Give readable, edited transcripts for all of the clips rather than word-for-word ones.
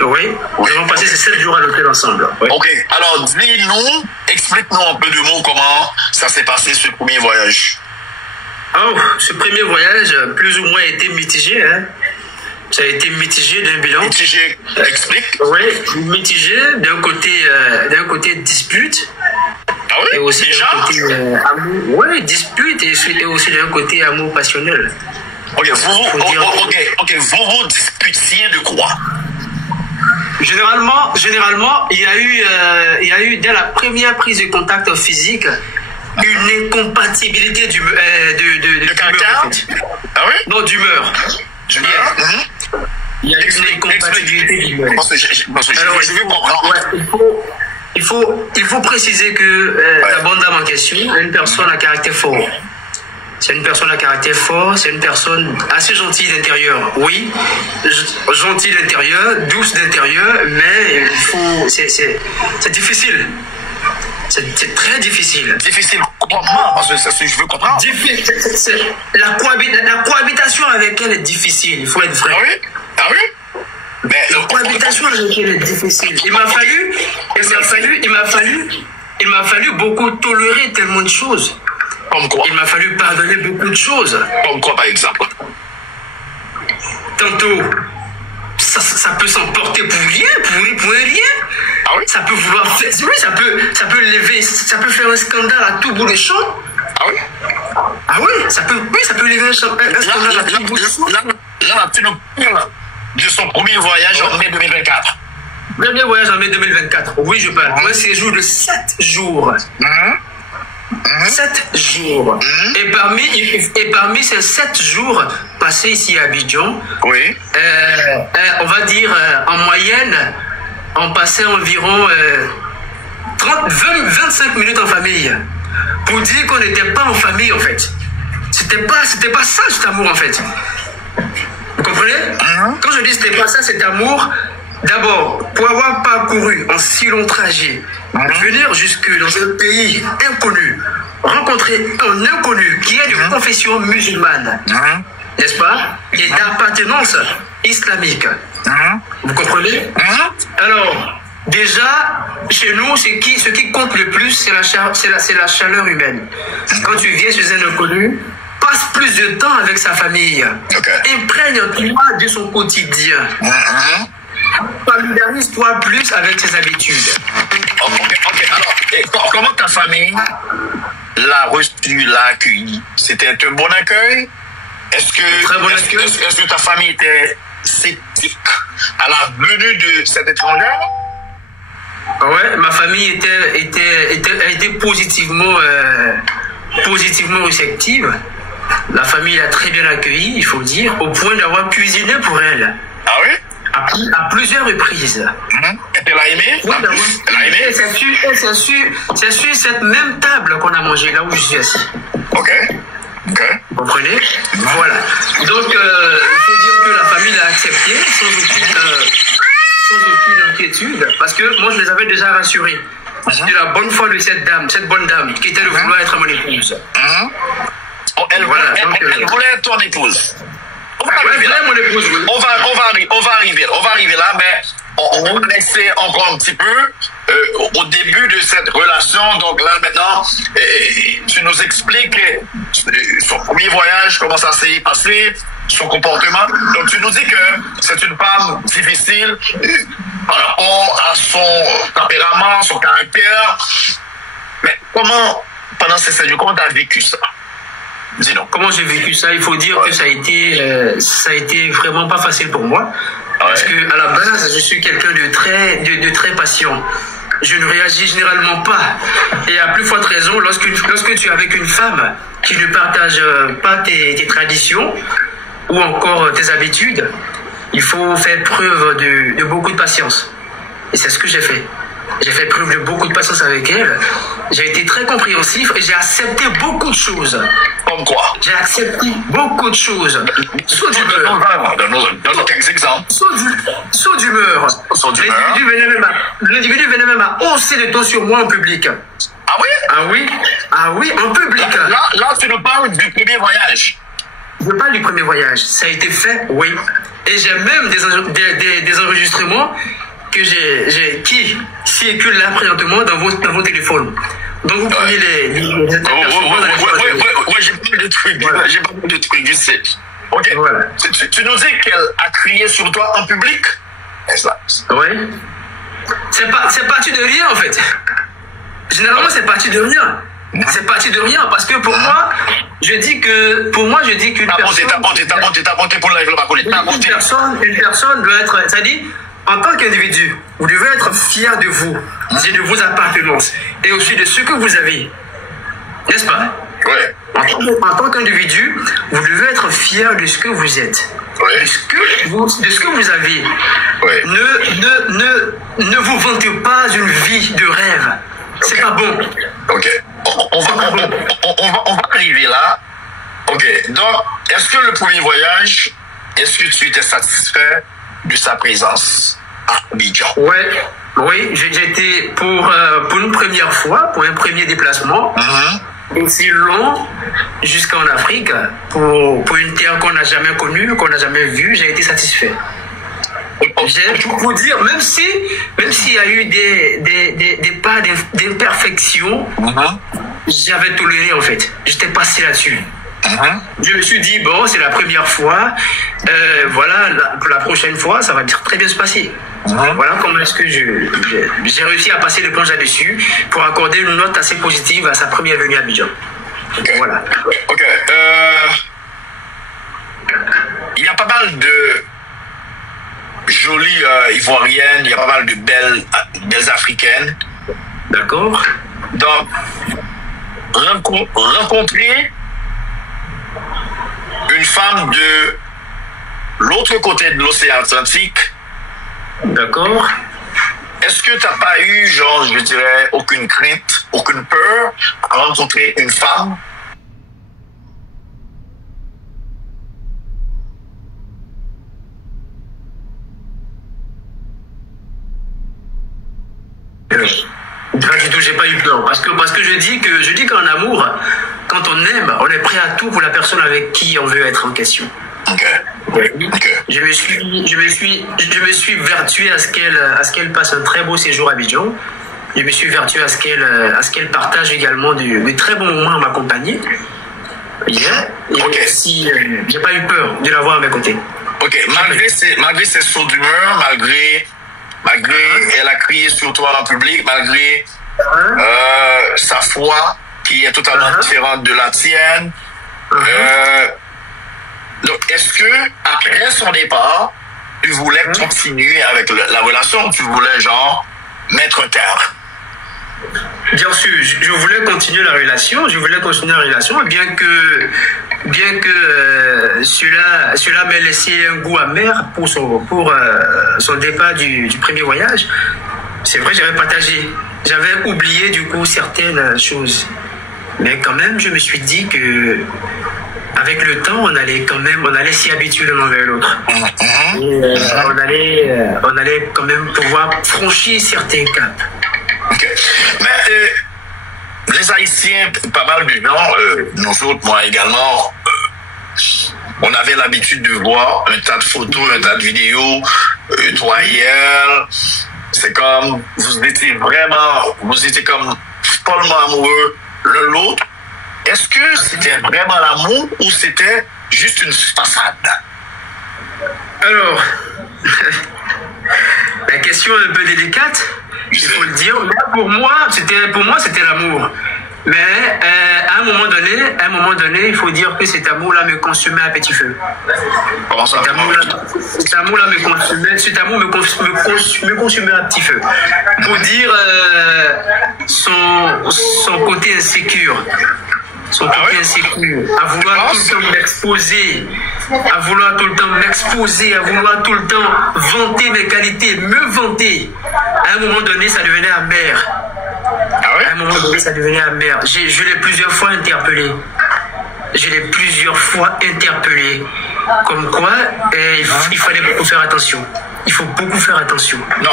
Oui, nous avons passé ces 7 jours à l'hôtel ensemble. Oui. Ok, alors dis-nous, explique-nous un peu de mots comment ça s'est passé ce premier voyage. Oh, ce premier voyage, plus ou moins, a été mitigé. Hein. Ça a été mitigé d'un bilan. Mitigé, explique. Oui, mitigé d'un côté dispute. Ah oui, et aussi déjà d'un côté amour. Oui, dispute et aussi d'un côté amour passionnel. Ok, vous disputiez de quoi? Généralement, il y a eu dès la première prise de contact physique une incompatibilité de caractère. en fait. Ah oui? Non, d'humeur. Il y a une incompatibilité d'humeur. Parce que je veux comprendre. Ouais, il faut préciser que la bonne dame en question est une personne à caractère fort. C'est une personne à caractère fort, c'est une personne assez gentille d'intérieur, oui, gentille d'intérieur, douce d'intérieur, mais c'est difficile. C'est très difficile. Difficile comment? Parce que je veux comprendre. La cohabitation avec elle est difficile, il faut être vrai. Ah oui? Ah oui? Mais la cohabitation avec elle est difficile. Il m'a fallu beaucoup tolérer tellement de choses. Comme quoi? Il m'a fallu pardonner beaucoup de choses. Comme quoi, par exemple? Tantôt, ça peut s'emporter pour rien. Ah oui? Ça peut vouloir faire... Oui, ça peut lever... Ça peut faire un scandale à tout bout de champ. Ah oui? Ah oui, ça peut lever un scandale à tout bout de champ. Là, tu nous parles de son premier voyage en mai 2024. Premier voyage en mai 2024. Oui, je parle. Un séjour de 7 jours. 7 jours. Et parmi ces 7 jours passés ici à Abidjan, oui. On va dire en moyenne, on passait environ 25 minutes en famille. Pour dire qu'on n'était pas en famille en fait. C'était pas ça cet amour en fait. Vous comprenez? Quand je dis c'était pas ça cet amour, d'abord, pour avoir parcouru un si long trajet, venir jusque dans un pays inconnu, rencontrer un inconnu qui est de confession musulmane, n'est-ce pas? Et d'appartenance islamique. Vous comprenez? Alors, déjà, chez nous, ce qui compte le plus, c'est la chaleur humaine. Quand tu viens chez un inconnu, passe plus de temps avec sa famille, imprègne-toi de son quotidien. Familiarise-toi plus avec ses habitudes. Ok. Alors, comment ta famille l'a reçu, l'a accueilli? C'était un bon accueil? Est-ce que ta famille était sceptique à la venue de cet étranger? Ouais, ma famille était positivement réceptive. La famille l'a très bien accueillie, il faut dire, au point d'avoir cuisiné pour elle. Ah oui? À plusieurs reprises. Et elle a aimé? Oui, elle a aimé? C'est sur cette même table qu'on a mangé, là où je suis assis. Ok. Vous comprenez? Voilà. Donc, il faut dire que la famille l'a accepté sans aucune inquiétude, parce que moi, je les avais déjà rassurés de la bonne foi de cette bonne dame, qui était de vouloir être mon épouse. Elle voulait être ton épouse. On va arriver là, mais on va laisser encore un petit peu au début de cette relation. Donc là, maintenant, tu nous expliques son premier voyage, comment ça s'est passé, son comportement. Donc tu nous dis que c'est une femme difficile par rapport à son tempérament, son caractère. Mais comment, pendant ces 7 jours, comment tu as vécu ça? Dis-nous. Comment j'ai vécu ça? Il faut dire que ça a été vraiment pas facile pour moi. Parce que à la base, je suis quelqu'un de très patient. Je ne réagis généralement pas. Et à plus forte raison, lorsque tu es avec une femme qui ne partage pas tes traditions ou encore tes habitudes, il faut faire preuve de beaucoup de patience. Et c'est ce que j'ai fait. J'ai fait preuve de beaucoup de patience avec elle. J'ai été très compréhensif et j'ai accepté beaucoup de choses. Comme quoi? J'ai accepté beaucoup de choses. Saut d'humeur. Donne-nous quelques exemples. Saut d'humeur. L'individu venait même à hausser le ton sur moi en public. Ah oui? Ah oui, en public. Là, tu nous parles du premier voyage. Je parle du premier voyage. Ça a été fait, oui. Et j'ai même des enregistrements présentement qui circulent là présentement dans vos téléphones. Donc vous prenez les oui, j'ai pas de trucs. Voilà. J'ai pas de trucs, je sais. Ok. Voilà. Tu nous dis qu'elle a crié sur toi en public? Oui. C'est parti de rien en fait. Généralement c'est parti de rien. C'est parti de rien parce que pour moi, je dis qu'une personne doit être, c'est-à-dire en tant qu'individu, vous devez être fier de vous et de vos appartenances et aussi de ce que vous avez, n'est-ce pas? Oui. En tant qu'individu, vous devez être fier de ce que vous êtes, de ce que vous avez. Ne vous vantez pas une vie de rêve. C'est pas bon. Ok. On va arriver là. Ok. Donc, est-ce que le premier voyage, est-ce que tu étais satisfait de sa présence à Abidjan? Oui, j'ai été pour une première fois, pour un premier déplacement, aussi long, jusqu'en Afrique, pour une terre qu'on n'a jamais connue, qu'on n'a jamais vue, j'ai été satisfait. Pour vous dire, même s'il y a eu des pas d'imperfection, j'avais toléré en fait. J'étais passé là-dessus. Je me suis dit, bon, c'est la première fois, voilà, pour la prochaine fois, ça va très bien se passer. Voilà comment est-ce que j'ai réussi à passer le plonge là-dessus pour accorder une note assez positive à sa première venue à Abidjan. Voilà. Ok. Il y a pas mal de jolies ivoiriennes, il y a pas mal de belles africaines. D'accord. Donc, rencontrer une femme de l'autre côté de l'océan Atlantique. D'accord. Est-ce que tu n'as pas eu, genre, je dirais, aucune crainte, aucune peur à rencontrer une femme? Pas du tout, j'ai pas eu peur. Parce que je dis qu'en amour, quand on aime, on est prêt à tout pour la personne avec qui on veut être en question. Je me suis vertué à ce qu'elle passe un très beau séjour à Abidjan. Je me suis vertué à ce qu'elle partage également de très bons moments à m'accompagner. Et si j'ai pas eu peur de l'avoir à mes côtés. Ok, malgré ses sauts d'humeur, malgré elle a crié sur toi en public, malgré sa foi qui est totalement différente de la tienne. Donc, est-ce que après son départ, tu voulais continuer avec la relation, tu voulais genre mettre un terme? Bien sûr, je voulais continuer la relation, bien que cela m'ait laissé un goût amer pour son départ du premier voyage. C'est vrai, j'avais oublié du coup certaines choses. Mais quand même, je me suis dit que avec le temps, on allait s'y habituer l'un vers l'autre. On allait quand même pouvoir franchir certains caps. Okay. Mais les Haïtiens, pas mal de gens, nous autres, moi également, on avait l'habitude de voir un tas de photos, un tas de vidéos, toi et elle. C'est comme, vous étiez comme follement amoureux l'un l'autre. Est-ce que c'était vraiment l'amour ou c'était juste une façade? Alors, la question est un peu délicate, il faut le dire. Pour moi, c'était l'amour. Mais à un moment donné, il faut dire que cet amour-là me consumait à petit feu. Comment ça? Cet amour-là me consumait à petit feu. Pour dire son côté insécure. À vouloir tout le temps m'exposer, à vouloir tout le temps vanter mes qualités, me vanter. À un moment donné, ça devenait amer. À un moment donné, ça devenait amer. Je l'ai plusieurs fois interpellé. Comme quoi, il fallait beaucoup faire attention. Il faut beaucoup faire attention. Non,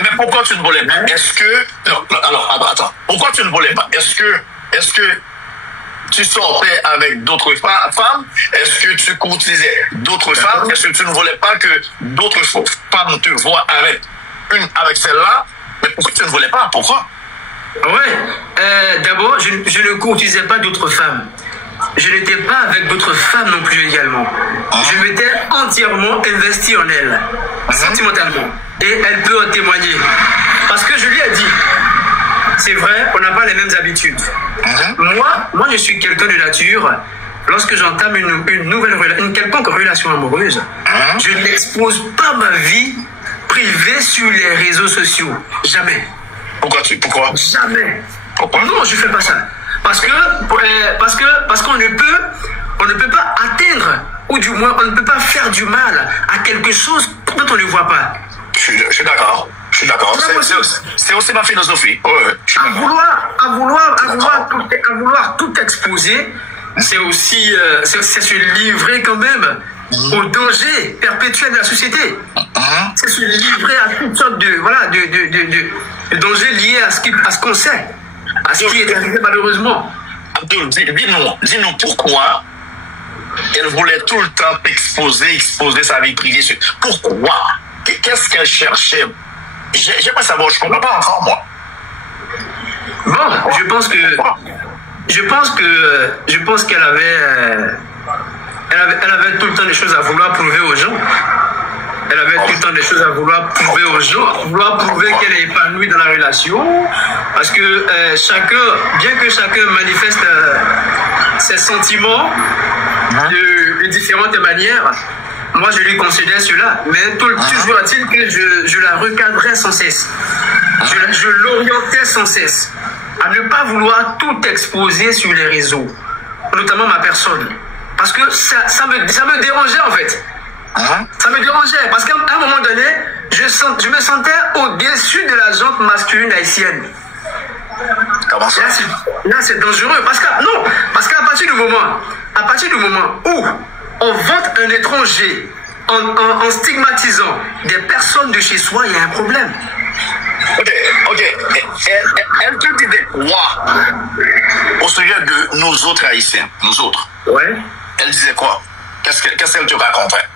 mais pourquoi tu ne voulais pas? Est-ce que... Non, alors, attends. Pourquoi tu ne voulais pas? Est-ce que tu sortais avec d'autres femmes? Est-ce que tu courtisais d'autres femmes? Est-ce que tu ne voulais pas que d'autres femmes te voient avec celle-là? Mais pourquoi tu ne voulais pas? Pourquoi? Ouais, d'abord, je ne courtisais pas d'autres femmes. Je n'étais pas avec d'autres femmes non plus également. Je m'étais entièrement investi en elle, sentimentalement. Et elle peut en témoigner. Parce que je lui ai dit, c'est vrai, on n'a pas les mêmes habitudes. Moi, je suis quelqu'un de nature. Lorsque j'entame une quelconque relation amoureuse, je n'expose pas ma vie privée sur les réseaux sociaux. Jamais. Pourquoi? Jamais. Pourquoi? Non, je fais pas ça. Parce qu'on ne peut pas atteindre, ou du moins on ne peut pas faire du mal à quelque chose dont on ne voit pas. Je suis d'accord. C'est aussi ma philosophie. Ouais. À vouloir tout exposer, c'est aussi c'est se livrer quand même au danger perpétuel de la société. C'est se livrer à toutes sortes de dangers liés à ce qu'on sait, à ce qui est arrivé malheureusement. Abdul, dis-nous pourquoi elle voulait tout le temps exposer sa vie privée. Pourquoi? Qu'est-ce qu'elle cherchait? J'aimerais savoir, je ne comprends pas encore, moi. Bon, je pense qu'elle avait tout le temps des choses à vouloir prouver aux gens. Elle avait tout le temps des choses à vouloir prouver aux gens, à vouloir prouver qu'elle est épanouie dans la relation. Parce que bien que chacun manifeste ses sentiments de différentes manières, moi je lui concédais cela. Mais toujours est-il que je la recadrais sans cesse. Je l'orientais sans cesse à ne pas vouloir tout exposer sur les réseaux, notamment ma personne. Parce que ça me dérangeait en fait. Ça me dérangeait parce qu'à un moment donné, je me sentais au-dessus de la jante masculine haïtienne. Comment ça? Là, c'est dangereux. Parce qu'à partir du moment où on vante un étranger en stigmatisant des personnes de chez soi, il y a un problème. Ok. Elle te disait quoi au sujet de nous autres haïtiens, nous autres? Ouais. Elle disait quoi? Qu'est-ce qu'elle te racontait?